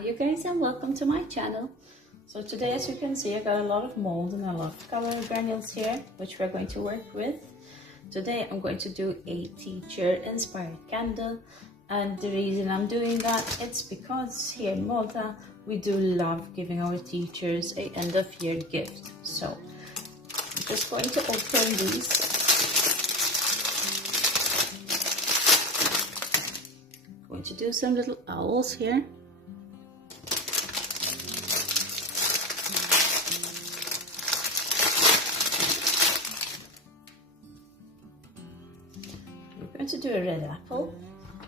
Hi you guys, and welcome to my channel. So today, as you can see, I got a lot of mold and a lot of color granules here, which we're going to work with. Today I'm going to do a teacher inspired candle, and the reason I'm doing that, it's because here in Malta we do love giving our teachers a end of year gift. So I'm just going to open these. Going to do some little owls here. We're going to do a red apple,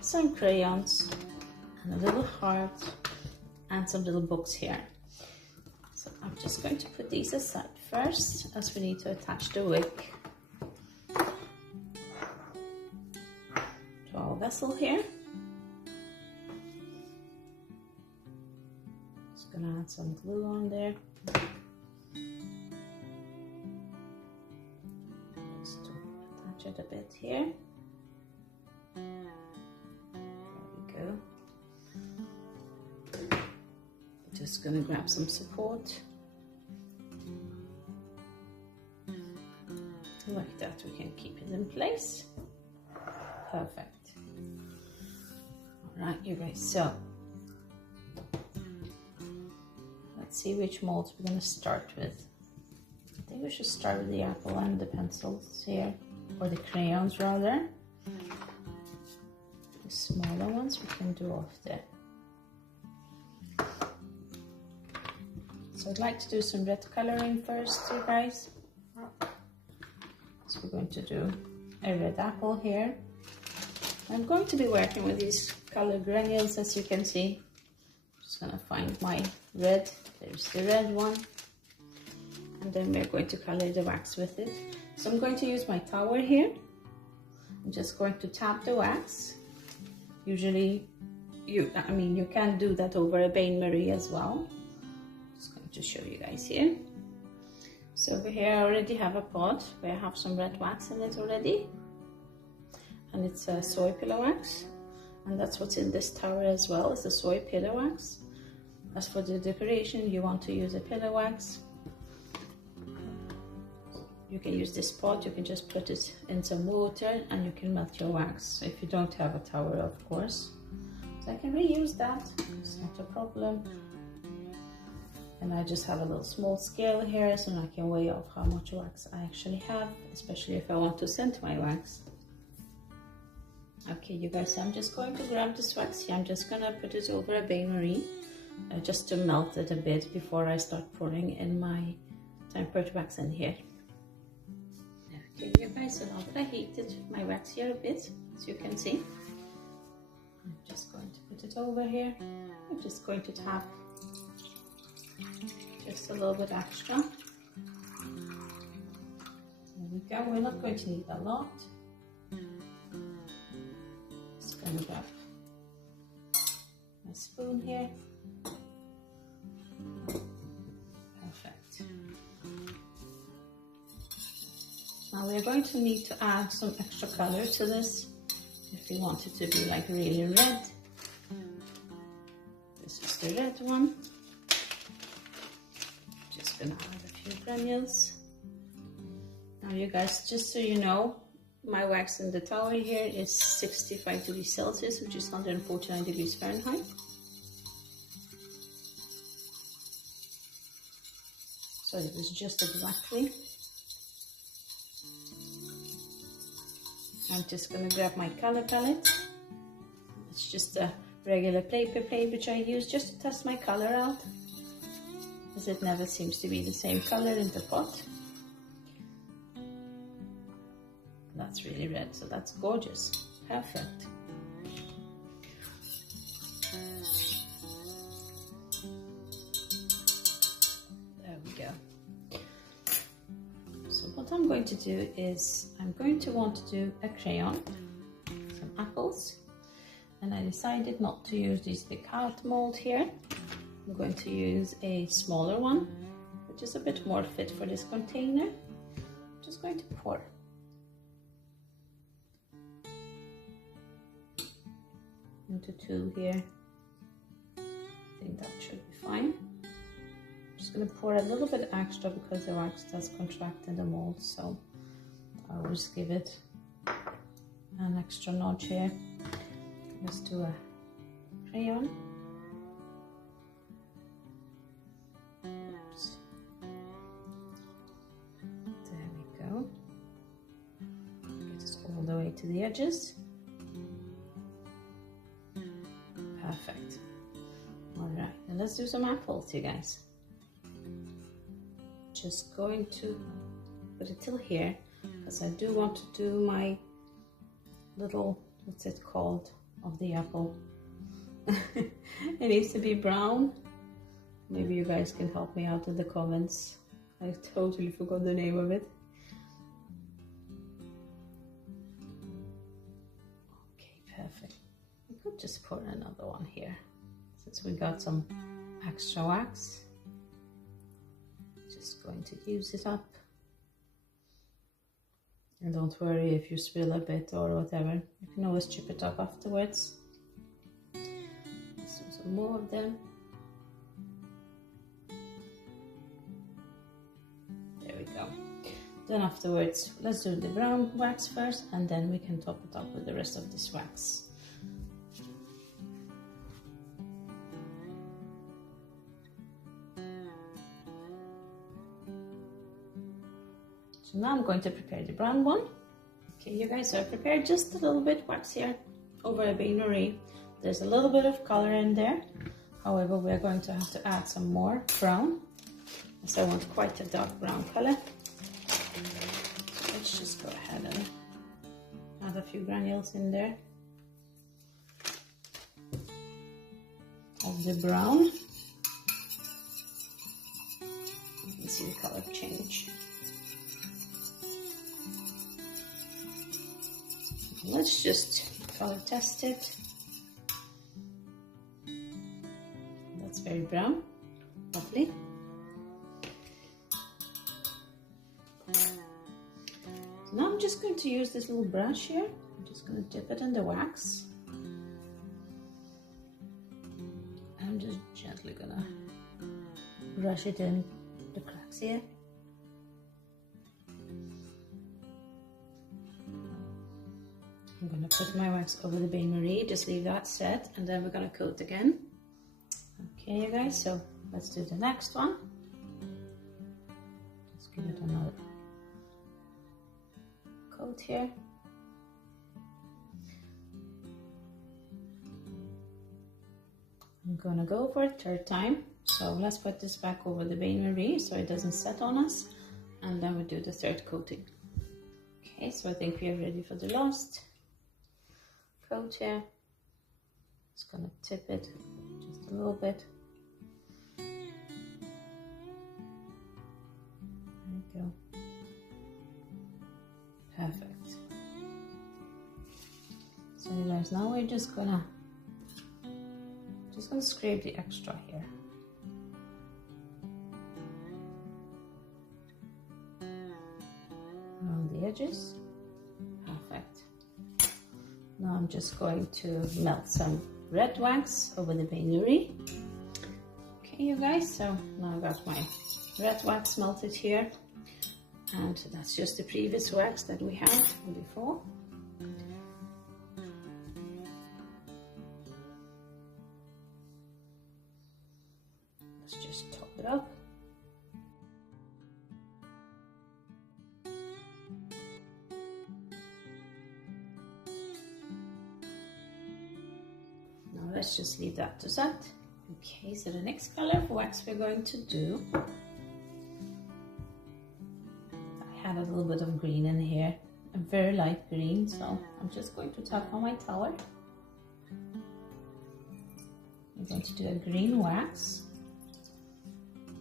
some crayons, and a little heart, and some little books here. So I'm just going to put these aside first, as we need to attach the wick to our vessel here. Gonna add some glue on there. Just to attach it a bit here. There we go. Just gonna grab some support. Like that, we can keep it in place. Perfect. All right, you guys, so see which molds we're going to start with. I think we should start with the apple and the pencils here, or the crayons rather. The smaller ones we can do off there. So I'd like to do some red coloring first, you guys. So we're going to do a red apple here. I'm going to be working with these color granules, as you can see. I'm just going to find my red. There's the red one, and then we're going to color the wax with it. So I'm going to use my tower here. I'm just going to tap the wax. Usually, you can do that over a bain-marie as well. I'm just going to show you guys here. So over here I already have a pot where I have some red wax in it already, and it's a soy pillow wax, and that's what's in this tower as well, is the soy pillow wax. As for the decoration, you want to use a pillow wax. You can use this pot, you can just put it in some water and you can melt your wax, if you don't have a tower, of course. So I can reuse that, it's not a problem. And I just have a little small scale here, so I can weigh off how much wax I actually have, especially if I want to scent my wax. Okay, you guys, I'm just going to grab this wax here. I'm just gonna put it over a bain-marie. Just to melt it a bit before I start pouring in my tempered wax in here. Okay, you guys, so now that I heated my wax here a bit, as you can see, I'm just going to put it over here. I'm just going to tap just a little bit extra. There we go. We're not going to need a lot. Just going to grab my spoon here. Perfect. Now we're going to need to add some extra color to this if we want it to be like really red. This is the red one. Just gonna add a few granules. Now you guys, just so you know, my wax in the tower here is 65 degrees Celsius, which is 149 degrees Fahrenheit. So it was just exactly. I'm just going to grab my color palette. It's just a regular paper plate which I use just to test my color out, as it never seems to be the same color in the pot. That's really red, so that's gorgeous. Perfect. What I'm going to do is I'm going to want to do a crayon, some apples, and I decided not to use this big heart mold here. I'm going to use a smaller one, which is a bit more fit for this container. I'm just going to pour. into two here. I think think that should be fine. I'm just going to pour a little bit extra because the wax does contract in the mold, so I'll just give it an extra nudge here. Let's do a crayon. Oops. There we go. Get it all the way to the edges. Perfect. Alright, now let's do some apples, you guys. Just going to put it till here because I do want to do my little, what's it called, of the apple. It needs to be brown. Maybe you guys can help me out in the comments. I totally forgot the name of it. Okay, perfect. We could just pour another one here since we got some extra wax. Just going to use it up. And don't worry if you spill a bit or whatever. You can always chip it up afterwards. Let's do some more of them. There we go. Then afterwards, let's do the brown wax first, and then we can top it up with the rest of this wax. So now I'm going to prepare the brown one. Okay, you guys, I prepared just a little bit wax here over a bain-marie. There's a little bit of color in there. However, we're going to have to add some more brown, as I want quite a dark brown color. So let's just go ahead and add a few granules in there of the brown. You can see the color change. Let's just color test it. That's very brown. Lovely. Now I'm just going to use this little brush here. I'm just going to dip it in the wax. I'm just gently gonna brush it in the cracks here. I'm going to put my wax over the bain-marie, just leave that set, and then we're going to coat again. Okay, you guys, so let's do the next one. Just give it another coat here. I'm going to go for a third time. So let's put this back over the bain-marie so it doesn't set on us, and then we do the third coating. Okay, so I think we are ready for the last coat here. Just gonna tip it just a little bit. There we go. Perfect. So you guys, now we're just gonna scrape the extra here. Around the edges. Perfect. Now I'm just going to melt some red wax over the bain-marie. Okay, you guys, so now I've got my red wax melted here, and that's just the previous wax that we had from before. Let's just top it up. Let's just leave that to set. Okay, so the next color of wax we're going to do, I had a little bit of green in here, a very light green, so I'm just going to tap on my towel. I'm going to do a green wax,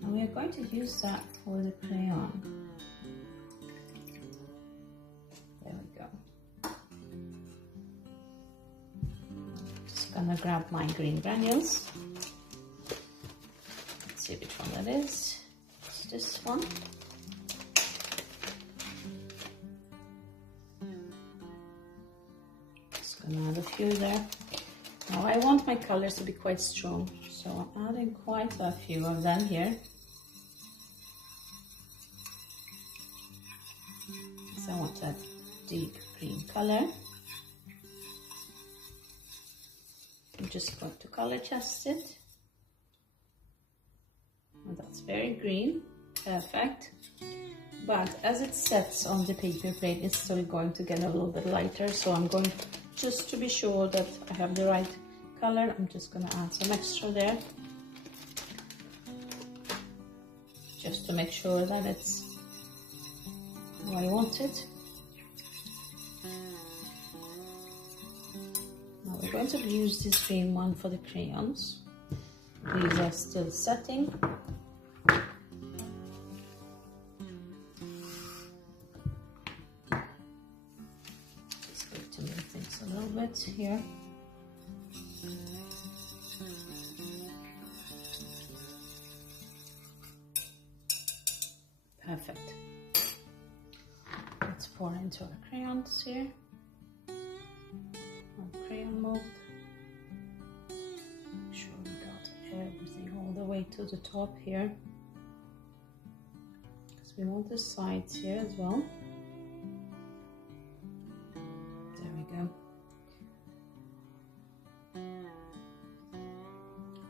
and we are going to use that for the crayon. There we go. Gonna grab my green granules. Let's see which one that is. It's this one. Just gonna add a few there. Now I want my colors to be quite strong, So I'm adding quite a few of them here. So I want that deep green color. I'm just going to color test it. And that's very green, perfect. But as it sets on the paper plate, it's still going to get a little bit lighter. So I'm going, just to be sure that I have the right color, I'm just going to add some extra there. Just to make sure that it's how I want it. Now we're going to use this green one for the crayons. These are still setting. Just going to move things a little bit here. Perfect. Let's pour into our crayons here. Our crayon mold. Make sure we got everything all the way to the top here. Because we want the sides here as well. There we go.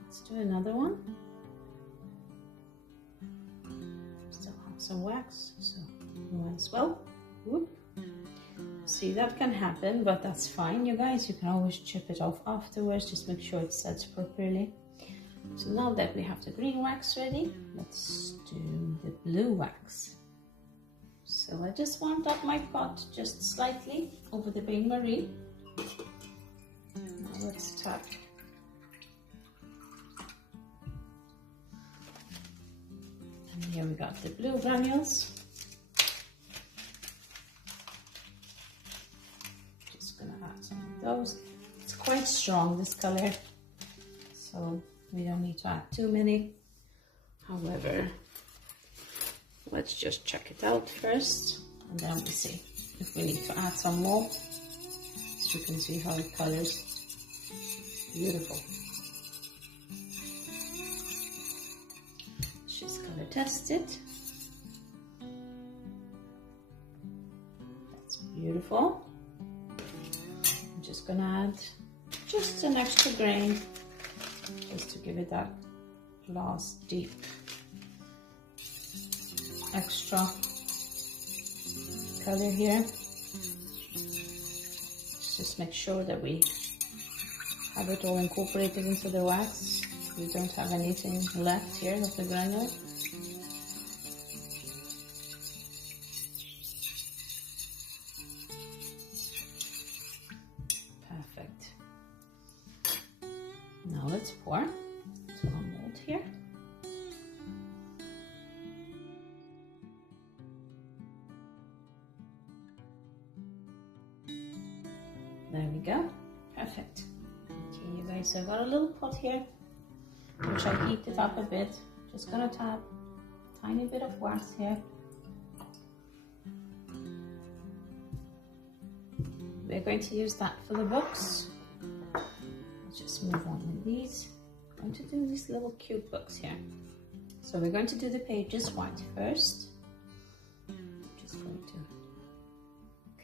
Let's do another one. Some wax, so might as well. Whoop. See, that can happen, but that's fine, you guys. You can always chip it off afterwards. Just make sure it sets properly. So now that we have the green wax ready, let's do the blue wax. So I just warmed up my pot just slightly over the bain-marie. Now let's tap. Here we got the blue granules. Just gonna add some of those. It's quite strong, this color, so we don't need to add too many. However, let's just check it out first, and then we see if we need to add some more. So you can see how it colors. Beautiful. Test it. That's beautiful. I'm just gonna add just an extra grain just to give it that last deep extra color here. Let's just make sure that we have it all incorporated into the wax. We don't have anything left here of the granule. Now let's pour into our mold here. There we go. Perfect. Okay, you guys, I've got a little pot here, which I heated up a bit. Just gonna tap a tiny bit of wax here. We're going to use that for the books. Just move on with these. I'm going to do these little cute books here. So we're going to do the pages white first. Just going to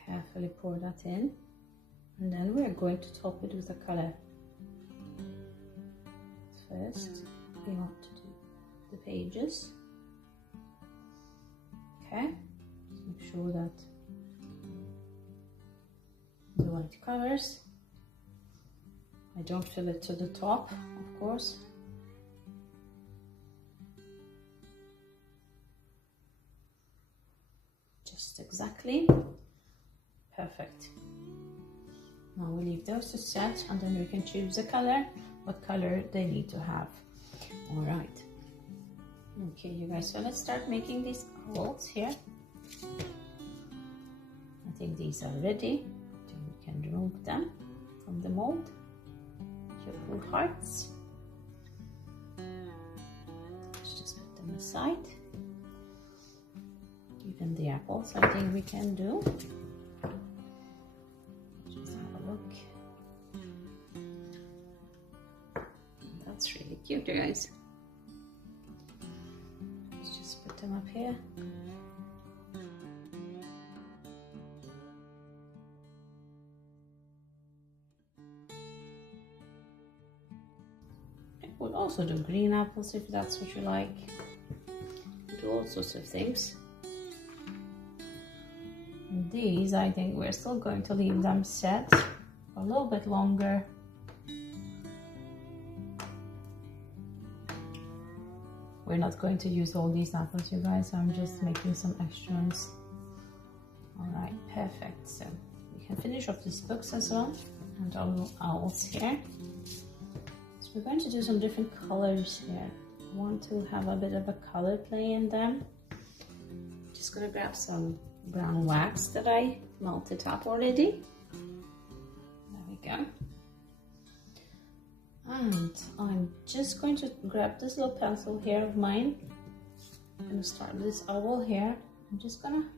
carefully pour that in, and then we're going to top it with a color. First, we want to do the pages. Okay, just make sure that the white covers. I don't fill it to the top, of course. Just exactly. Perfect. Now we leave those to set, and then we can choose a color, what color they need to have. All right. Okay, you guys, so let's start making these owls here. I think these are ready. So we can remove them from the mold. Little hearts. Let's just put them aside. Even the apples, I think we can do. Just have a look. That's really cute. put them up here. I would also do green apples if that's what you like. Do all sorts of things. And these, I think we're still going to leave them set for a little bit longer. We're not going to use all these apples, you guys, so I'm just making some extra ones. All right, perfect. So we can finish off these books as well, and our little owls here. So we're going to do some different colors here. I want to have a bit of a color play in them. Just gonna grab some brown wax that I melted up already. There we go. And I'm just going to grab this little pencil here of mine. I'm going to start this owl here. I'm just going to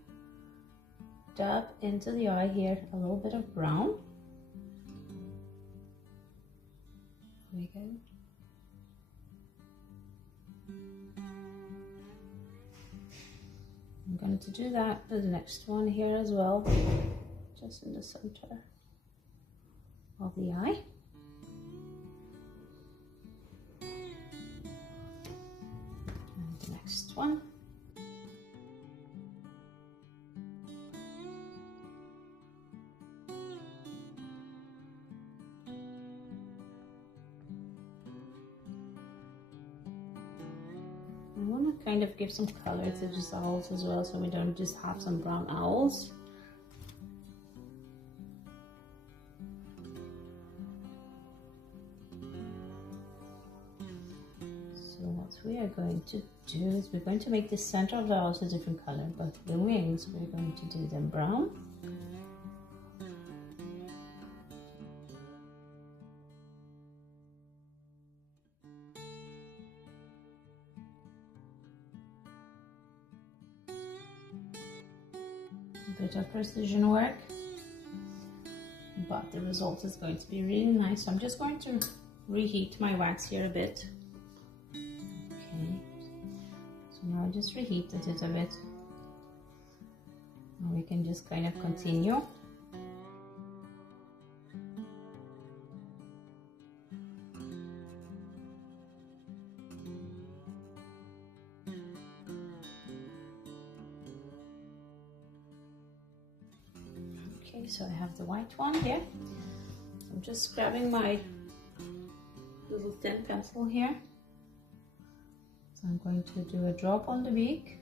dab into the eye here a little bit of brown. There we go. I'm going to do that with the next one here as well, just in the center of the eye. Next one. I want to kind of give some color to these owls as well, so we don't just have some brown owls. What we are going to do is we're going to make the center of the owls a different color, but the wings we're going to do them brown. A bit of precision work, but the result is going to be really nice. So I'm just going to reheat my wax here a bit. So now I just reheated it a bit. Now we can just kind of continue. Okay, so I have the white one here. I'm just grabbing my little thin pencil here. So I'm going to do a drop on the beak.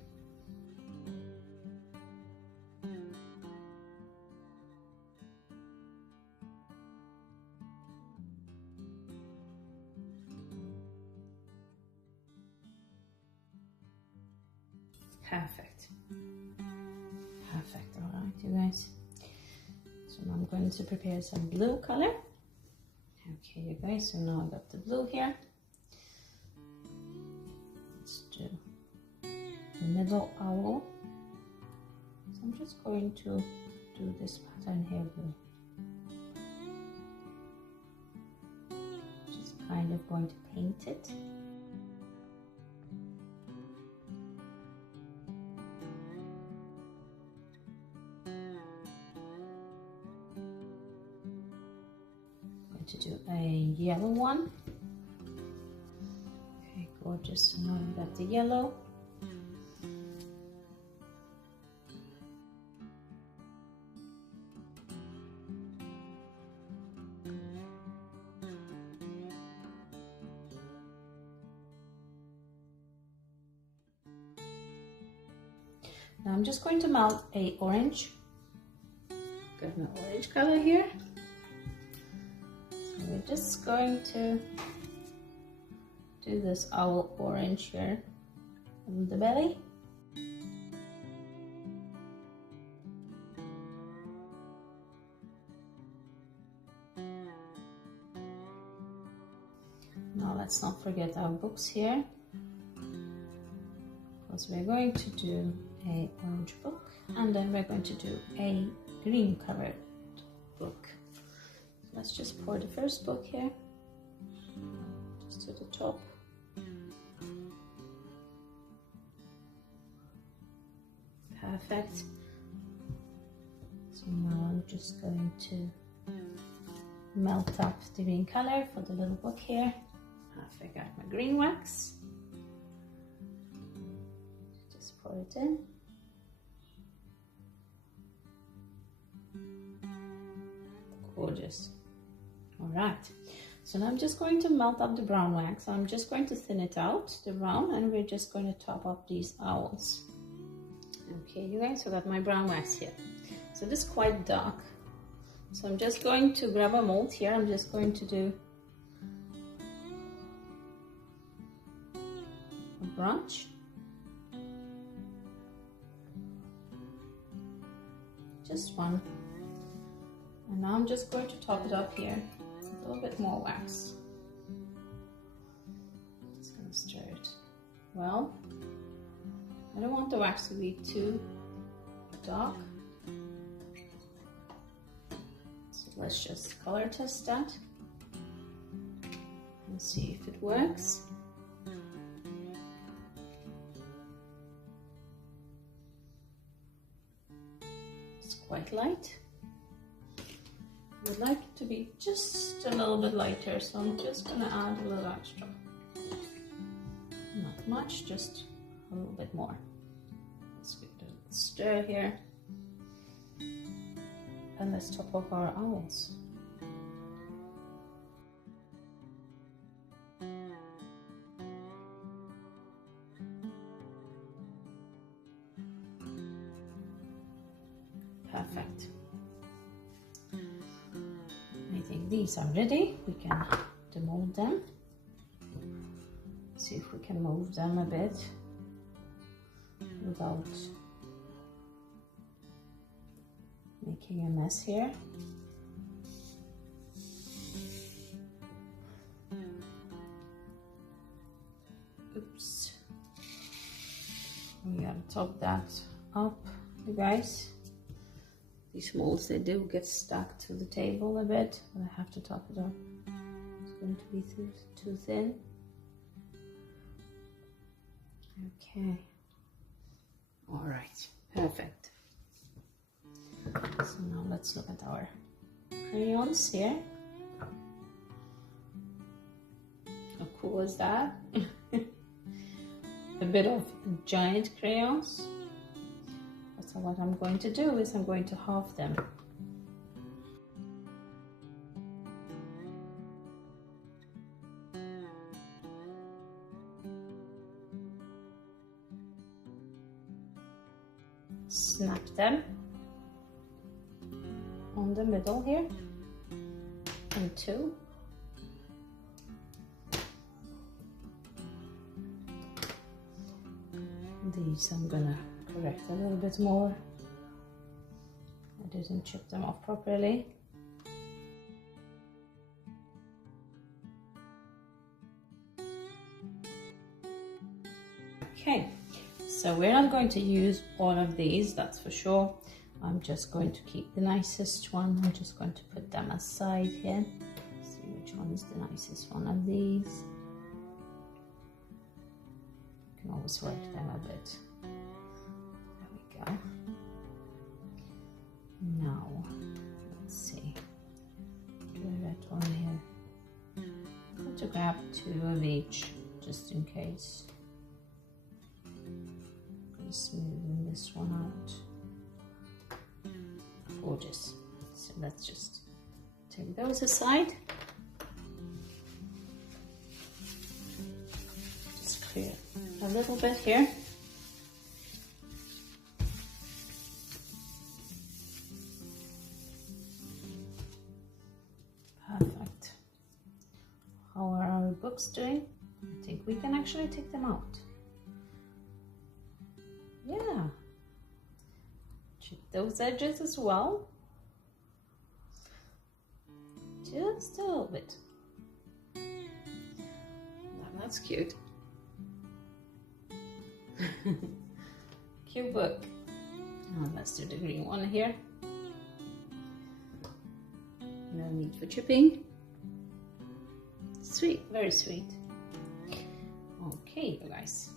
Perfect. Perfect, all right, you guys. So now I'm going to prepare some blue color. Okay, you guys, so now I got the blue here. The middle owl. So I'm just going to do this pattern here blue. Just kind of going to paint it. I'm going to do a yellow one. Okay, gorgeous. So now I've got the yellow. Now I'm just going to melt a orange. Got my orange color here. So we're just going to do this owl orange here on the belly. Now let's not forget our books here, because we're going to do a orange book and then we're going to do a green covered book. So let's just pour the first book here just to the top. Perfect. So now I'm just going to melt up the green color for the little book here. Perfect. Got my green wax. Just pour it in. Gorgeous. All right. So now I'm just going to melt up the brown wax. I'm just going to thin it out, the brown, and we're just going to top up these owls. Okay, you guys, I got my brown wax here. So this is quite dark. So I'm just going to grab a mold here. I'm just going to do a branch. Just one. And now I'm just going to top it up here. A little bit more wax. Just gonna stir it well. I don't want the wax to be too dark. So let's just color test that and see if it works. It's quite light. I would like it to be just a little bit lighter, so I'm just gonna add a little extra. Not much, just a little bit more. Let's give it a little stir here. And let's top up our owls. Perfect. I think these are ready. We can demold them. See if we can move them a bit without making a mess here. Oops. We gotta top that up, you guys. These molds, they do get stuck to the table a bit, but I have to top it up. It's going to be too thin. Okay. All right, perfect. So now let's look at our crayons here. How cool is that? A bit of giant crayons. So what I'm going to do is I'm going to halve them. Snap them on the middle here, and two. These I'm gonna correct a little bit more. I didn't chip them off properly. Okay, so we're not going to use all of these, that's for sure. I'm just going to keep the nicest one. I'm just going to put them aside here. See which one is the nicest one of these. You can always work them a bit. There we go. Now, let's see. Do a red one here. I'm going to grab two of each, just in case. I'm going to smoothen this one out. Gorgeous. So let's just take those aside. Just clear a little bit here. Perfect. How are our books doing? I think we can actually take them out. Yeah. Chip those edges as well. Just a little bit. Now that's cute. Cute book. Now let's do the green one here. No need for chipping. Sweet, very sweet. Okay, you guys.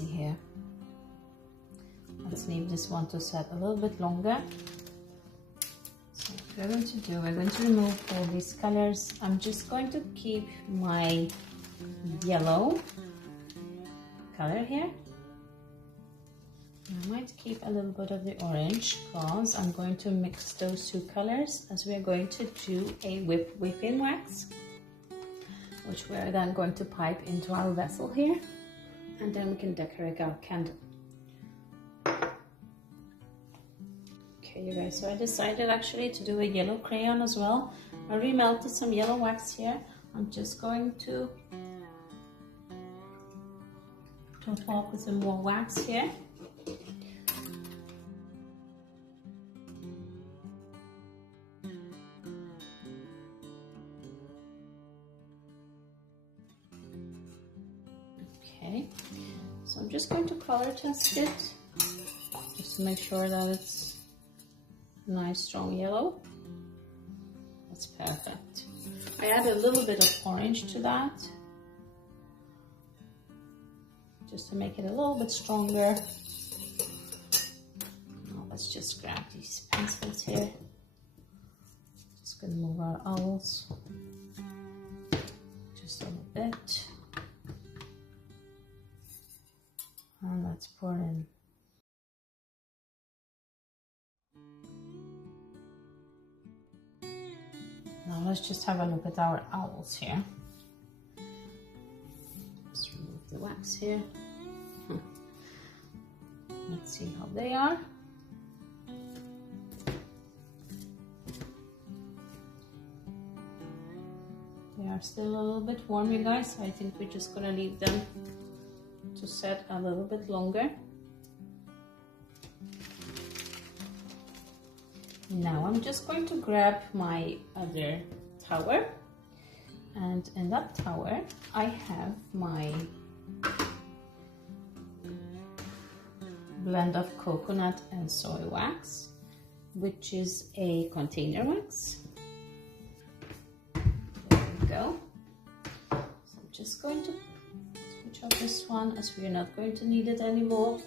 see here. Let's leave this one to set a little bit longer. So what we're going to do, we're going to remove all these colors. I'm just going to keep my yellow color here. I might keep a little bit of the orange because I'm going to mix those two colors as we're going to do a whipping wax, which we're then going to pipe into our vessel here, and then we can decorate our candle. Okay, you guys, so I decided actually to do a yellow crayon as well. I remelted some yellow wax here. I'm just going to top off with some more wax here. Okay, so I'm just going to color test it just to make sure that it's a nice strong yellow. That's perfect. I add a little bit of orange to that just to make it a little bit stronger. Now let's just grab these pencils here. Just gonna move our owls just a little bit. And let's pour in. Now let's just have a look at our owls here. Let's remove the wax here. Let's see how they are. They are still a little bit warm, you guys, so I think we're just gonna leave them to set a little bit longer. Now I'm just going to grab my other tower, and in that tower I have my blend of coconut and soy wax, which is a container wax. There we go. So I'm just going to switch off this one as we are not going to need it anymore.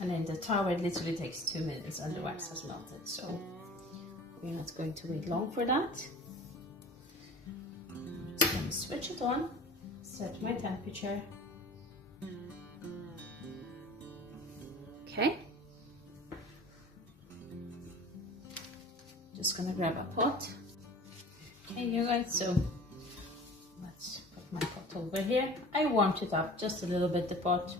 And in the tower it literally takes 2 minutes and the wax has melted, so we're not going to wait long for that. I'm just going to switch it on, set my temperature. Okay. Just gonna grab a pot. Okay, you guys, so let's put my pot over here. I warmed it up just a little bit, the pot.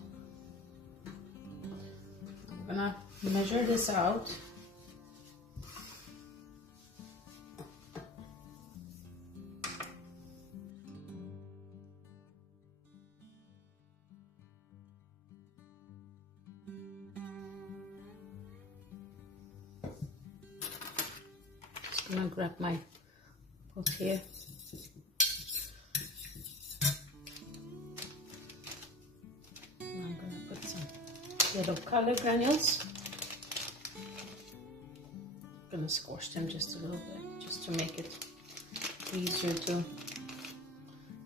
I'm gonna measure this out. Just gonna grab my pot here. I'm gonna put some yellow color granules. I'm gonna squash them just a little bit, just to make it easier to.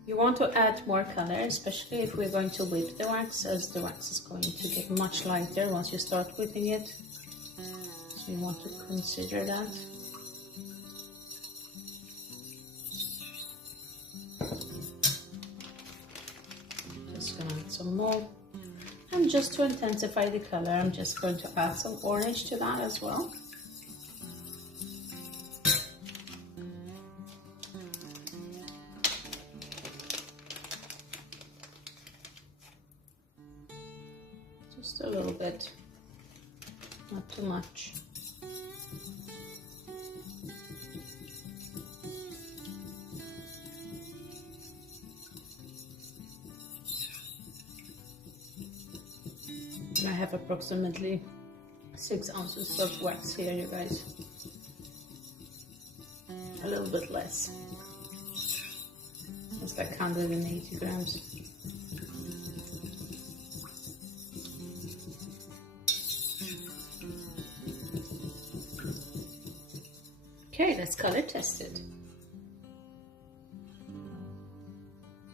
You want to add more color, especially if we're going to whip the wax, as the wax is going to get much lighter once you start whipping it. So you want to consider that. Just gonna add some more. And just to intensify the color, I'm just going to add some orange to that as well. Just a little bit, not too much. I have approximately 6 ounces of wax here, you guys. A little bit less. It's like 180 grams. let's color test it.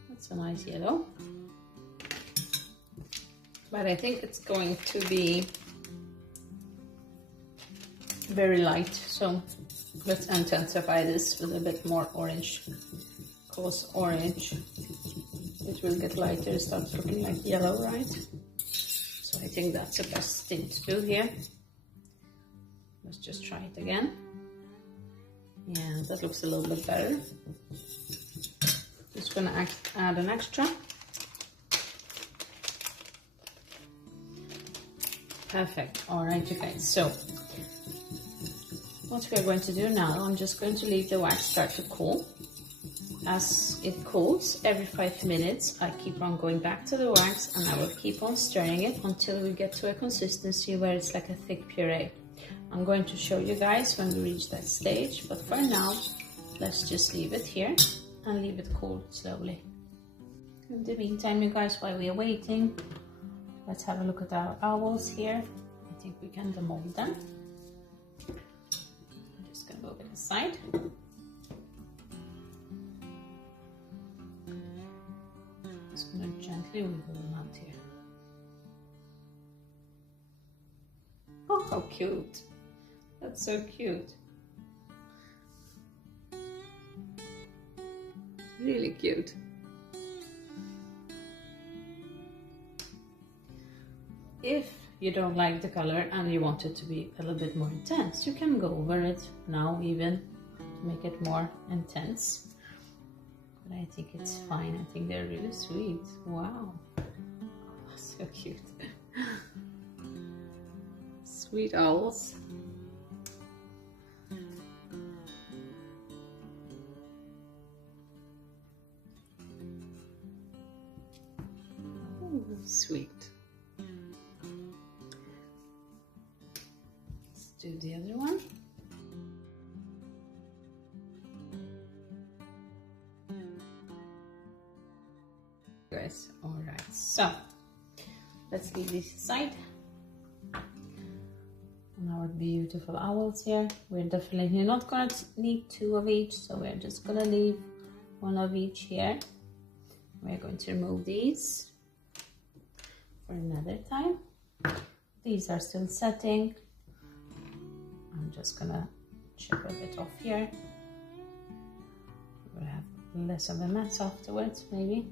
That's a nice yellow. But I think it's going to be very light, so let's intensify this with a bit more orange. Because orange, it will get lighter, it starts looking like yellow, right? So I think that's the best thing to do here. Let's just try it again. Yeah, that looks a little bit better. Just gonna add an extra. Perfect. All right, you guys. So what we're going to do now, I'm just going to leave the wax start to cool. As it cools, every 5 minutes, I keep on going back to the wax and I will keep on stirring it until we get to a consistency where it's like a thick puree. I'm going to show you guys when we reach that stage, but for now, let's just leave it here and leave it cool slowly. In the meantime, you guys, while we are waiting, let's have a look at our owls here. I think we can demold them. I'm just gonna move it aside. Just gonna gently wiggle them out here. Oh, how cute! That's so cute. Really cute. If you don't like the color and you want it to be a little bit more intense, you can go over it now even to make it more intense. But I think it's fine. I think they're really sweet. Wow. Oh, so cute. Sweet owls. Ooh, sweet. Let's do the other one. Guys, all right, so let's leave this aside. And our beautiful owls here, we're definitely not going to need 2 of each, so we're just going to leave 1 of each here. We're going to remove these for another time. These are still setting. I'm just going to chip a bit off here. We'll have less of a mess afterwards, maybe.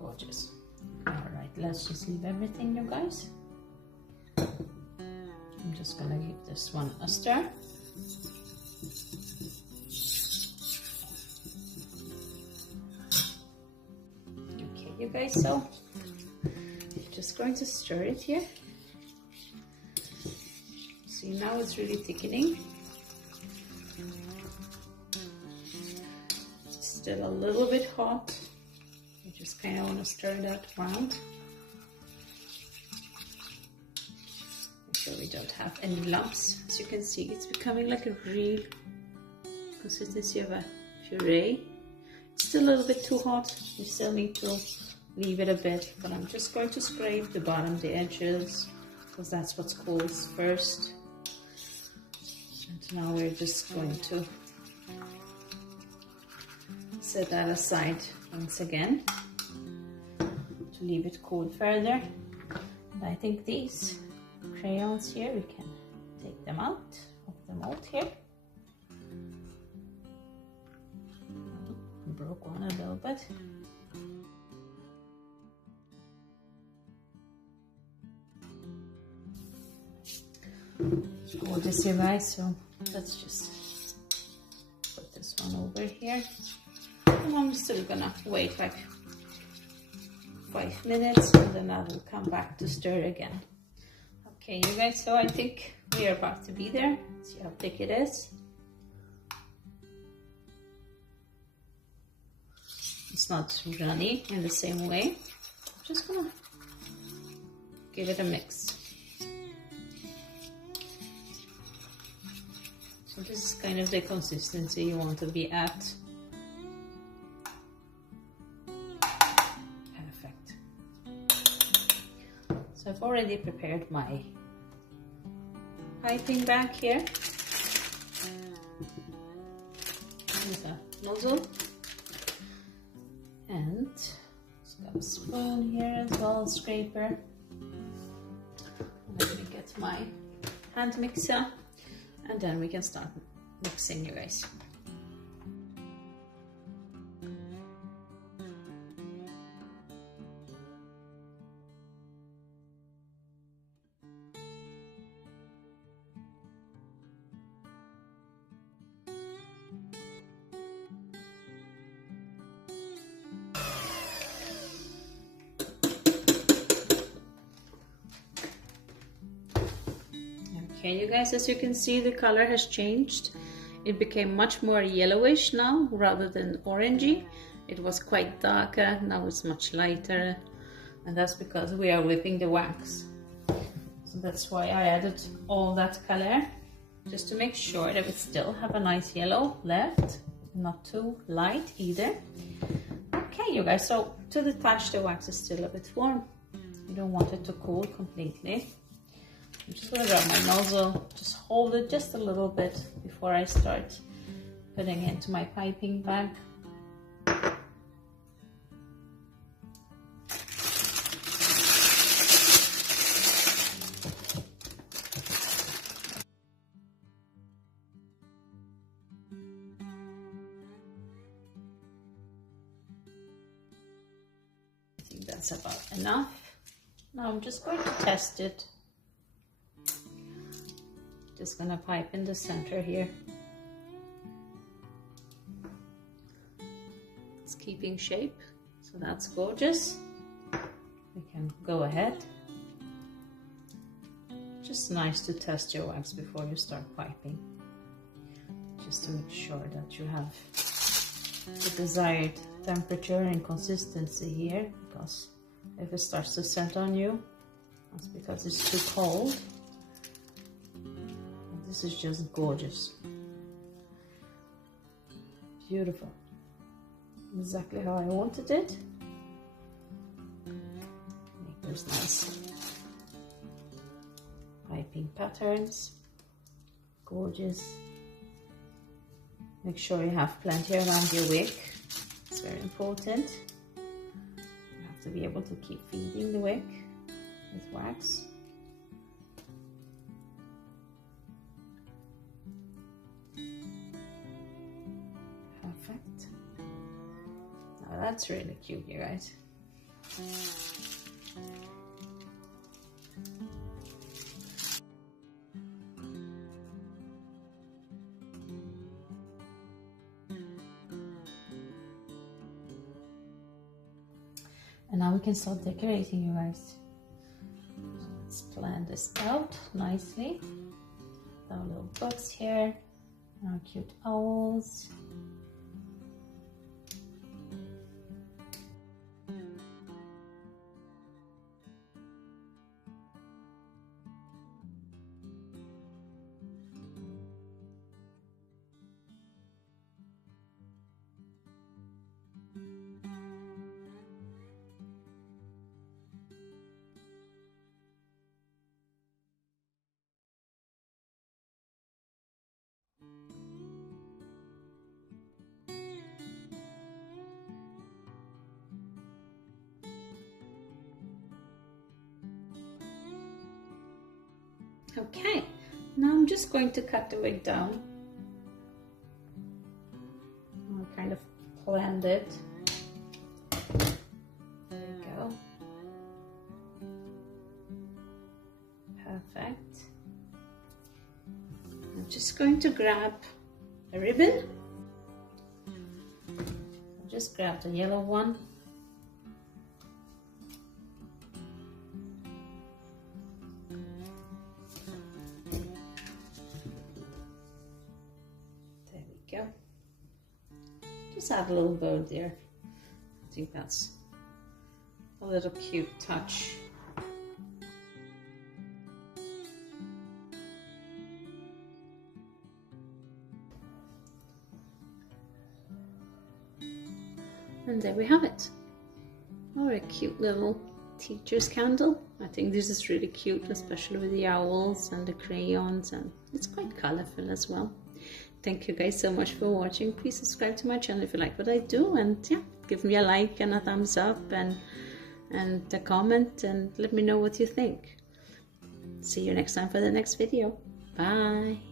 Gorgeous. All right, let's just leave everything, you guys. I'm just gonna give this one a stir. Okay, you guys, so I'm just going to stir it here. See, now it's really thickening. It's still a little bit hot. Just kind of want to stir that around. Make sure we don't have any lumps. As you can see, it's becoming like a real consistency of a puree. It's still a little bit too hot. You still need to leave it a bit, but I'm just going to scrape the bottom, the edges, because that's what cools first. And now we're just going to set that aside once again. Leave it cool further. And I think these crayons here, we can take them out of the mold here. Broke one a little bit. Gorgeous, you guys. So let's just put this one over here. And I'm still gonna wait like 5 minutes and then I will come back to stir again. Okay, you guys, so I think we are about to be there. See how thick it is. It's not runny in the same way. I'm just gonna give it a mix. So this is kind of the consistency you want to be at. I've already prepared my piping bag here. There's a nozzle, and it's got a spoon here as well, a scraper. Let me get my hand mixer, and then we can start mixing, you guys. Okay, you guys, as you can see, the color has changed. It became much more yellowish now rather than orangey. It was quite darker, now it's much lighter, and that's because we are whipping the wax. So that's why I added all that color, just to make sure that we still have a nice yellow left, not too light either. Okay, you guys, so to the touch, the wax is still a bit warm. You don't want it to cool completely. I'm just gonna grab my nozzle, just hold it just a little bit before I start putting it into my piping bag. I think that's about enough. Now I'm just going to test it. Just gonna pipe in the center here. It's keeping shape, so that's gorgeous. We can go ahead. Just nice to test your wax before you start piping, just to make sure that you have the desired temperature and consistency here, because if it starts to set on you, that's because it's too cold. This is just gorgeous. Beautiful. Exactly how I wanted it. Make those nice piping patterns. Gorgeous. Make sure you have plenty around your wick. It's very important. You have to be able to keep feeding the wick with wax. Perfect. Now that's really cute, you guys. And now we can start decorating, you guys. Let's plan this out nicely. Our little books here, our cute owls. Okay, now I'm just going to cut the wig down. I kind of planned it. There we go. Perfect. I'm just going to grab a ribbon. I'll just grab the yellow one. Go. Just add a little bow there. I think that's a little cute touch. And there we have it. Or a cute little teacher's candle. I think this is really cute, especially with the owls and the crayons, and it's quite colorful as well. Thank you guys so much for watching. Please subscribe to my channel if you like what I do, and yeah, give me a like and a thumbs up and a comment, and let me know what you think. See you next time for the next video. Bye.